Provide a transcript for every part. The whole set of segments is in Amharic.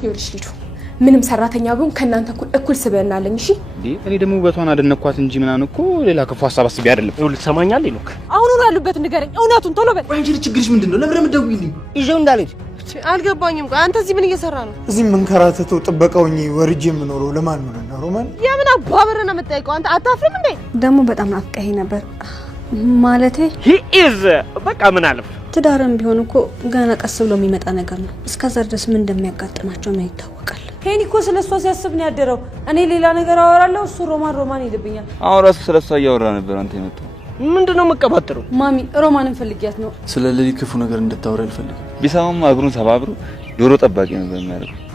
ይኸውልሽ ልጁ ምንም ሰራተኛ ቢሆን ከእናንተ እኩል ስብዕና አለኝ። እሺ እኔ ደግሞ ውበቷን አደነኳት እንጂ ምናምን እኮ ሌላ ክፉ ሀሳብ አስቤ አይደለም። ይኸውልህ ትሰማኛለህ ሄኖክ? አሁን ነው ያሉበት ንገረኝ፣ እውነቱን ቶሎ በል። አንቺ ችግርሽ ምንድነው? ለምን የምትደውይልኝ? ይዤው እንዳልሄድ አልገባኝም። ቆይ አንተ እዚህ ምን እየሰራ ነው? እዚህ መንከራተተው ጥበቃውኝ ወርጄ የምኖረው ለማን ነው? እና ሮማን የምን አባብረ ነው የምትጠይቀው? አንተ አታፍርም እንዴ? ደግሞ በጣም ናፍቀኸኝ ነበር ማለቴ። በቃ ምን አለፍ ትዳርም ቢሆን እኮ ገና ቀስ ብሎ የሚመጣ ነገር ነው። እስከዛ ድረስ ምን እንደሚያጋጥማቸው ምን ይታወቃል። ሄኒ እኮ ስለሷ ሲያስብ ነው ያደረው። እኔ ሌላ ነገር አወራለሁ፣ እሱ ሮማን ይልብኛል። አሁን ራሱ ስለሷ እያወራ ነበር አንተ የመጣው። ምንድነው መቀባጠሩ? ማሚ ሮማንን ፈልጊያት ነው። ስለ ሌሊ ክፉ ነገር እንድታወራ አልፈልግም። ቢሰማም እግሩን ሰባብሩ ዶሮ ጠባቂ ነበር የሚያደርገው።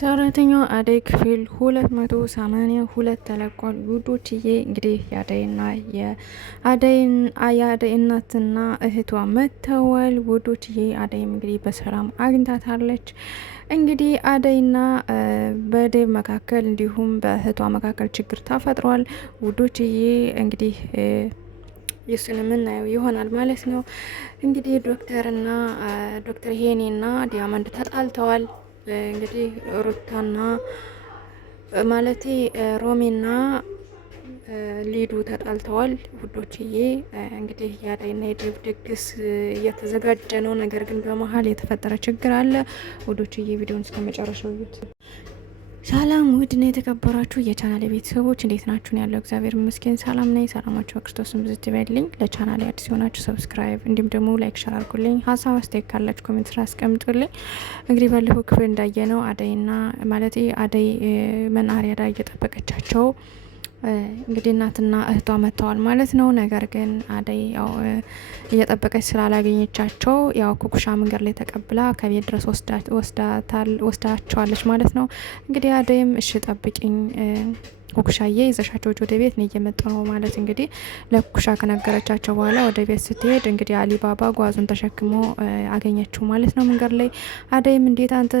ሰራተኛው አደይ ክፍል 282 ተለቋል። ውዶችዬ እንግዲህ የአደይ እናትና እህቷ መተዋል። ውዶችዬ አደይም እንግዲህ በሰላም አግኝታታለች። እንግዲህ አደይና በዴቭ መካከል እንዲሁም በእህቷ መካከል ችግር ተፈጥሯል። ውዶችዬ እንግዲህ ይሱን የምናየው ይሆናል ማለት ነው። እንግዲህ ዶክተር ሄኔና ዲያመንድ ተጣልተዋል። እንግዲህ ሩታና ማለቴ ሮሜና ሊዱ ተጣልተዋል። ውዶችዬ እንግዲህ የአደይና የዴቭ ድግስ እየተዘጋጀ ነው። ነገር ግን በመሀል የተፈጠረ ችግር አለ። ውዶችዬ ቪዲዮውን እስከመጨረሻው እዩት። ሰላም ውድና የተከበራችሁ የቻናሌ ቤተሰቦች እንዴት ናችሁ? ነው ያለው እግዚአብሔር ይመስገን ሰላም ነኝ። ሰላማችሁ በክርስቶስ ብዝት ይበልኝ። ለቻናሌ አዲስ የሆናችሁ ሰብስክራይብ እንዲሁም ደግሞ ላይክ ሸር አድርጉልኝ። ሀሳብ አስተያየት ካላችሁ ኮሜንት ላይ አስቀምጡልኝ። እንግዲህ ባለፈው ክፍል እንዳየነው አደይና ማለቴ አደይ መናኸሪያ ላይ እየጠበቀቻቸው እንግዲህ እናትና እህቷ መጥተዋል ማለት ነው። ነገር ግን አደይ ያው እየጠበቀች ስላላገኘቻቸው ያው ኩኩሻ መንገድ ላይ ተቀብላ ከቤት ድረስ ወስዳቸዋለች ማለት ነው። እንግዲህ አደይም እሺ ጠብቂኝ ኩኩሻዬ ይዘሻቸው ወደ ቤት ነው እየመጣ ነው ማለት እንግዲህ ለኩኩሻ ከነገረቻቸው በኋላ ወደ ቤት ስትሄድ እንግዲህ አሊባባ ጓዙን ተሸክሞ አገኘችው ማለት ነው መንገድ ላይ። አደይም እንዴት አንተ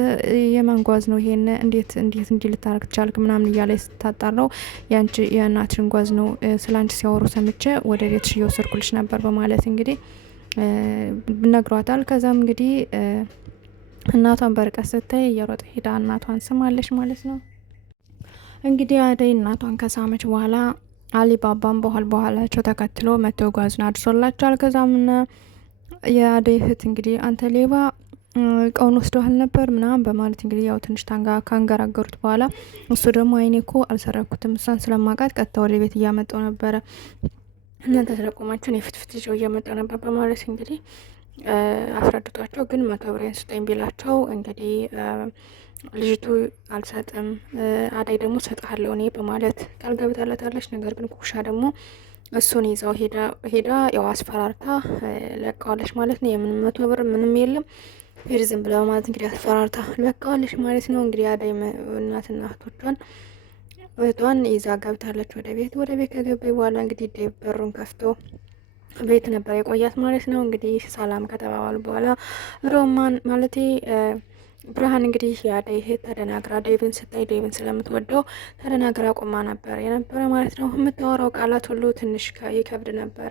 የማን ጓዝ ነው ይሄን እንዴት እንዲህ ልታረግ ቻልክ ምናምን እያለች ስታጣራው ያንቺ የእናትሽን ጓዝ ነው ስላንቺ ሲያወሩ ሰምቼ ወደ ቤትሽ እየወሰድኩልሽ ነበር በማለት እንግዲህ ነግሯታል። ከዛም እንግዲህ እናቷን በርቀት ስታይ እየሮጠ ሄዳ እናቷን ስማለች ማለት ነው። እንግዲህ አደይ እናቷን ከሳመች በኋላ አሊባባም በኋላቸው ተከትሎ መተው ጓዙን አድርሶላቸዋል። ከዛም የአደይ እህት እንግዲህ አንተ ሌባ እቃውን ወስደዋል ነበር ምናምን በማለት እንግዲህ ያው ትንሽ ካንገራገሩት በኋላ እሱ ደግሞ አይኔ እኮ አልሰረኩትም እሷን ስለማውቃት ቀጥታ ወደ ቤት እያመጣው ነበረ እናንተ ስለቆማችሁን የፍትፍት ይዘው እያመጣው ነበር በማለት እንግዲህ አስረድቷቸው ግን 100 ብር ስጠኝ ቢላቸው እንግዲህ ልጅቱ አልሰጥም አደይ ደግሞ ሰጣለሁ እኔ በማለት ቃል ገብታለታለች። ነገር ግን ኩኩሻ ደግሞ እሱን ይዛው ሄዳ ያው አስፈራርታ ለቃዋለች ማለት ነው። የምን 100 ብር ምንም የለም ሄድ ዝም ብላ ማለት እንግዲህ አስፈራርታ ለቃዋለች ማለት ነው። እንግዲህ አደይ እናትና እህቷን ይዛ ገብታለች ወደ ቤት ከገባይ በኋላ እንግዲህ ዴቭ በሩን ከፍቶ ቤት ነበር የቆያት ማለት ነው። እንግዲህ ሰላም ከተባባሉ በኋላ ሮማን ማለቴ ብርሃን እንግዲህ የአደይ እህት ተደናግራ ዴቭን ስታይ ዴቭን ስለምትወደው ተደናግራ ቆማ ነበር የነበረ ማለት ነው። የምታወራው ቃላት ሁሉ ትንሽ ይከብድ ነበረ።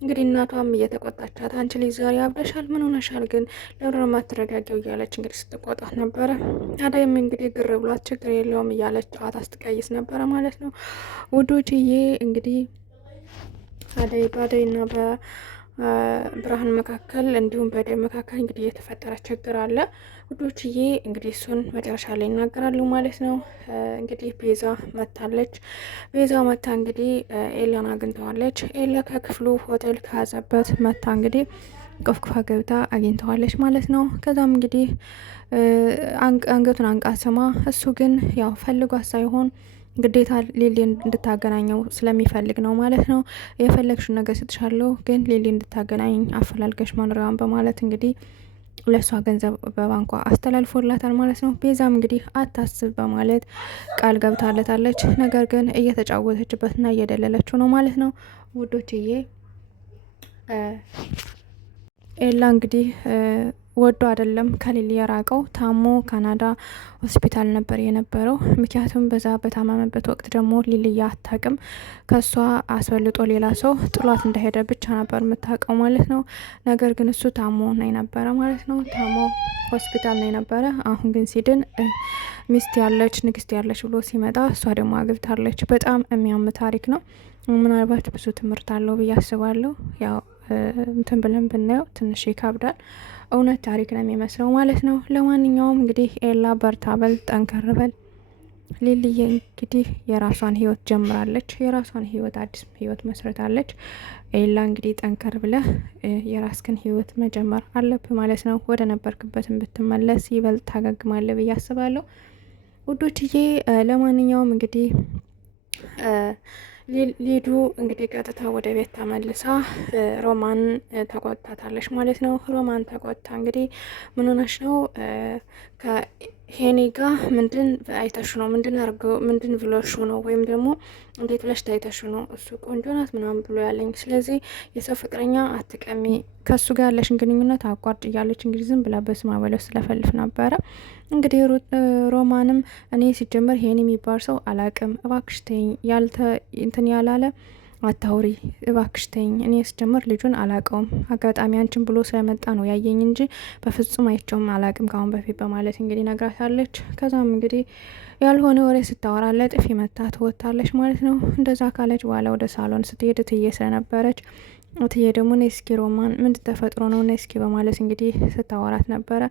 እንግዲህ እናቷም እየተቆጣቻት አንቺ ልጅ ዛሬ አብደሻል፣ ምን ሆነሻል ግን ለምን ማትረጋጊው እያለች እንግዲህ ስትቆጣት ነበረ። አደይም እንግዲህ ግር ብሏት ችግር የለውም እያለች ጨዋታ ስትቀይስ ነበረ ማለት ነው። ውዶችዬ እንግዲህ በአደይና በብርሃን መካከል እንዲሁም በዴቭ መካከል እንግዲህ የተፈጠረ ችግር አለ ውዶችዬ። እንግዲህ እሱን መጨረሻ ላይ ይናገራሉ ማለት ነው። እንግዲህ ቤዛ መታለች። ቤዛ መታ እንግዲህ ኤላን አግኝተዋለች። ኤላ ከክፍሉ ሆቴል ከያዘበት መታ እንግዲህ ቆፍቅፋ ገብታ አግኝተዋለች ማለት ነው። ከዛም እንግዲህ አንገቱን አንቃ ስማ፣ እሱ ግን ያው ፈልጓት ሳይሆን ግዴታ ሊሊ እንድታገናኘው ስለሚፈልግ ነው ማለት ነው። የፈለግሽውን ነገር ስትሻለው ግን ሊሊ እንድታገናኝ አፈላልገሽ መኖሪያዋን በማለት እንግዲህ ለሷ ገንዘብ በባንኳ አስተላልፎላታል ማለት ነው። ቤዛም እንግዲህ አታስብ በማለት ቃል ገብታለታለች። ነገር ግን እየተጫወተችበትና እየደለለችው ነው ማለት ነው ውዶችዬ። ኤላ እንግዲህ ወዶ አይደለም ከሊሊ የራቀው ታሞ ካናዳ ሆስፒታል ነበር የነበረው። ምክንያቱም በዛ በታመመበት ወቅት ደግሞ ሊሊ አታውቅም ከሷ አስበልጦ ሌላ ሰው ጥሏት እንደሄደ ብቻ ነበር የምታውቀው ማለት ነው። ነገር ግን እሱ ታሞ ነው የነበረ ማለት ነው። ታሞ ሆስፒታል ነው የነበረ። አሁን ግን ሲድን ሚስት ያለች ንግስት ያለች ብሎ ሲመጣ እሷ ደግሞ አግብታለች። በጣም የሚያም ታሪክ ነው። ምናልባት ብዙ ትምህርት አለው ብዬ አስባለሁ። ያው እንትን ብለን ብናየው ትንሽ ይከብዳል። እውነት ታሪክ ነው የሚመስለው ማለት ነው። ለማንኛውም እንግዲህ ኤላ በርታ በል፣ ጠንከር በል። ሊሊዬ እንግዲህ የራሷን ህይወት ጀምራለች። የራሷን ህይወት አዲስ ህይወት መስረታለች። ኤላ እንግዲህ ጠንከር ብለህ የራስክን ህይወት መጀመር አለብህ ማለት ነው። ወደ ነበርክበትን ብትመለስ ይበልጥ ታገግማለህ ብዬ አስባለሁ ውዶችዬ። ለማንኛውም እንግዲህ ሊዱ እንግዲህ ቀጥታ ወደ ቤት ተመልሳ ሮማን ተቆጣታለች ማለት ነው። ሮማን ተቆጣ እንግዲህ ምን ሆነሽ ነው ከሄኒ ጋር ምንድን አይተሽ ነው ምንድን ብሎሽ ነው ወይም ደግሞ እንዴት ብለሽ ታይተሽ ነው እሱ ቆንጆ ናት ምናምን ብሎ ያለኝ፣ ስለዚህ የሰው ፍቅረኛ አትቀሚ፣ ከሱ ጋር ያለሽን ግንኙነት አቋርጭ እያለች እንግዲህ ዝም ብላ በስማ በለው ስለፈልፍ ነበረ። እንግዲህ ሮማንም እኔ ሲጀመር ሄኒ የሚባል ሰው አላቅም፣ እባክሽ ተይኝ፣ እንትን ያላለ አታውሪ እባክሽ ተይኝ፣ እኔ ስጀምር ልጁን አላቀውም፣ አጋጣሚ አንቺን ብሎ ስለመጣ ነው ያየኝ እንጂ በፍጹም አይቸውም አላቅም ካሁን በፊት በማለት እንግዲህ ነግራታለች። ከዛም እንግዲህ ያልሆነ ወሬ ስታወራለ ጥፊ መታ ትወታለች ማለት ነው። እንደዛ ካለች በኋላ ወደ ሳሎን ስትሄድ እትዬ ስለነበረች እትዬ ደግሞ ነስኪ ሮማን ምን ተፈጥሮ ነው ነስኪ በማለት እንግዲህ ስታወራት ነበረ።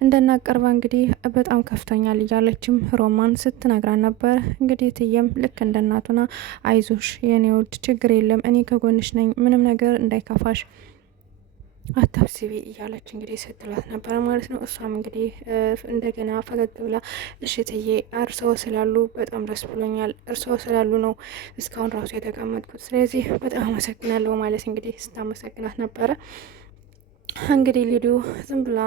እንደናቀርባ እንግዲህ በጣም ከፍቶኛል እያለችም ሮማን ስትነግራን ነበር። እንግዲህ እትዬም ልክ እንደናቱና አይዞሽ የኔ ውድ ችግር የለም እኔ ከጎንሽ ነኝ፣ ምንም ነገር እንዳይከፋሽ አታስቢ እያለች እንግዲህ ስትላት ነበረ ማለት ነው። እሷም እንግዲህ እንደገና ፈገግ ብላ እሺ እትዬ እርስዎ ስላሉ በጣም ደስ ብሎኛል፣ እርስዎ ስላሉ ነው እስካሁን ራሱ የተቀመጥኩት፣ ስለዚህ በጣም አመሰግናለሁ ማለት እንግዲህ ስታመሰግናት ነበረ። እንግዲህ ሊዱ ዝም ብላ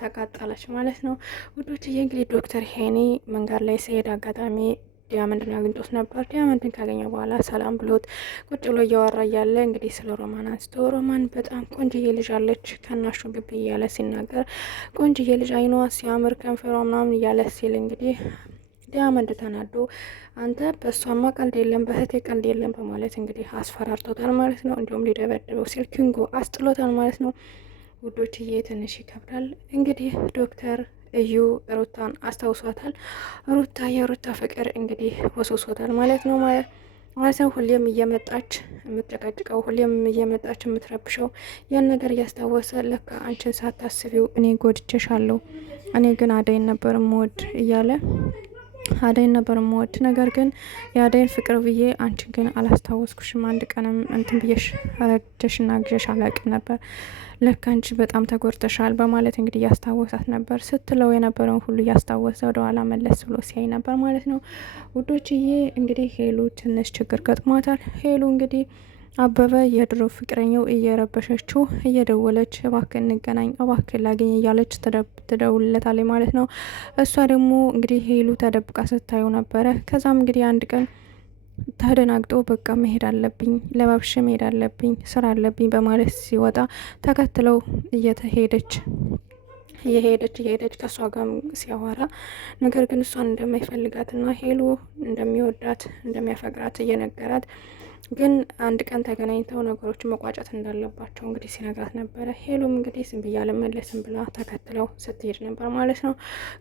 ተቃጠለች ማለት ነው ውዶችዬ። እንግዲህ ዶክተር ሄኒ መንገድ ላይ ሲሄድ አጋጣሚ ዲያመንድን አግኝቶት ነበር። ዲያመንድን ካገኘ በኋላ ሰላም ብሎት ቁጭ ብሎ እያወራ እያለ እንግዲህ ስለ ሮማን አንስቶ ሮማን በጣም ቆንጅዬ ልጅ አለች ከናሹ ግቢ እያለ ሲናገር፣ ቆንጅዬ ልጅ አይኗ ሲያምር ከንፈሯ ምናምን እያለ ሲል እንግዲህ ዲያመንድ ተናዶ አንተ በእሷማ ቀልድ የለም በእህቴ ቀልድ የለም በማለት እንግዲህ አስፈራርቶታል ማለት ነው። እንዲሁም ሊደበድበው ሲል ኪንጎ አስጥሎታል ማለት ነው ውዶችዬ። ትንሽ ይከብዳል እንግዲህ ዶክተር እዩ ሩታን አስታውሷታል። ሩታ የሩታ ፍቅር እንግዲህ ወሶሶታል ማለት ነው ማለት ነው። ሁሌም እየመጣች የምትጨቀጭቀው፣ ሁሌም እየመጣች የምትረብሸው ያን ነገር እያስታወሰ ለካ አንቺን ሳታስቢው እኔ ጎድቼሻለሁ፣ እኔ ግን አደይን ነበር ምወድ እያለ አደይን ነበር ምወድ፣ ነገር ግን የአደይን ፍቅር ብዬ አንቺን ግን አላስታወስኩሽም፣ አንድ ቀንም እንትን ብዬሽ ረጀሽና ግዤሽ አላቅም ነበር፣ ለካ አንቺ በጣም ተጎድተሻል በማለት እንግዲህ እያስታወሳት ነበር። ስትለው የነበረውን ሁሉ እያስታወሰ ወደኋላ መለስ ብሎ ሲያይ ነበር ማለት ነው ውዶችዬ። እንግዲህ ሄሉ ትንሽ ችግር ገጥሟታል። ሄሉ እንግዲህ አበበ የድሮ ፍቅረኛው እየረበሸችው እየደወለች እባክህ እንገናኝ፣ እባክህ ላገኝ እያለች ትደውልለታለች ማለት ነው። እሷ ደግሞ እንግዲህ ሄሉ ተደብቃ ስታየው ነበረ። ከዛም እንግዲህ አንድ ቀን ተደናግጦ በቃ መሄድ አለብኝ፣ ለባብሽ መሄድ አለብኝ፣ ስራ አለብኝ በማለት ሲወጣ ተከትለው እየሄደች ከእሷ ጋር ሲያወራ፣ ነገር ግን እሷን እንደማይፈልጋትና ሄሉ እንደሚወዳት እንደሚያፈቅራት እየነገራት፣ ግን አንድ ቀን ተገናኝተው ነገሮችን መቋጨት እንዳለባቸው እንግዲህ ሲነግራት ነበረ። ሄሉም እንግዲህ ዝም ብያ አልመለስም ብላ ተከትለው ስትሄድ ነበር ማለት ነው።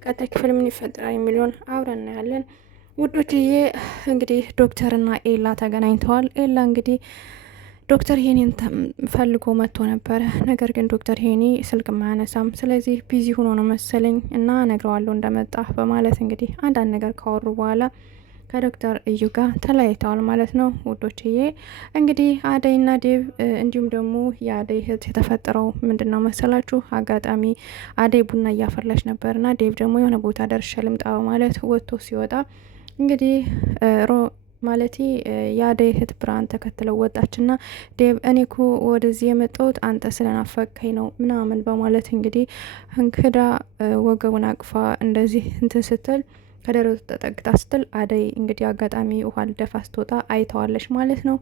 ቀጣይ ክፍል ምን ይፈጠራል የሚለውን አብረን እናያለን ውዶችዬ። እንግዲህ ዶክተርና ኤላ ተገናኝተዋል። ኤላ እንግዲህ ዶክተር ሄኒን ፈልጎ መጥቶ ነበረ። ነገር ግን ዶክተር ሄኒ ስልክ ማያነሳም፣ ስለዚህ ቢዚ ሆኖ ነው መሰለኝ እና ነግረዋለሁ እንደመጣ በማለት እንግዲህ አንዳንድ ነገር ካወሩ በኋላ ከዶክተር እዩ ጋር ተለያይተዋል ማለት ነው ውዶችዬ። እንግዲህ አደይና ዴቭ እንዲሁም ደግሞ የአደይ እህት የተፈጠረው ምንድን ነው መሰላችሁ? አጋጣሚ አደይ ቡና እያፈላች ነበርና ዴቭ ደግሞ የሆነ ቦታ ደርሼ ልምጣ በማለት ወጥቶ ሲወጣ እንግዲህ ማለቴ የአደይ እህት ብርሃን ተከትለው ወጣችና ዴቭ እኔ እኮ ወደዚህ የመጣሁት አንተ ስለናፈቀኝ ነው ምናምን በማለት እንግዲህ እንክዳ ወገቡን አቅፋ እንደዚህ እንትን ስትል ከደረቱ ተጠግታ ስትል አደይ እንግዲህ አጋጣሚ ውሃ ልደፋ ስትወጣ አይተዋለች ማለት ነው።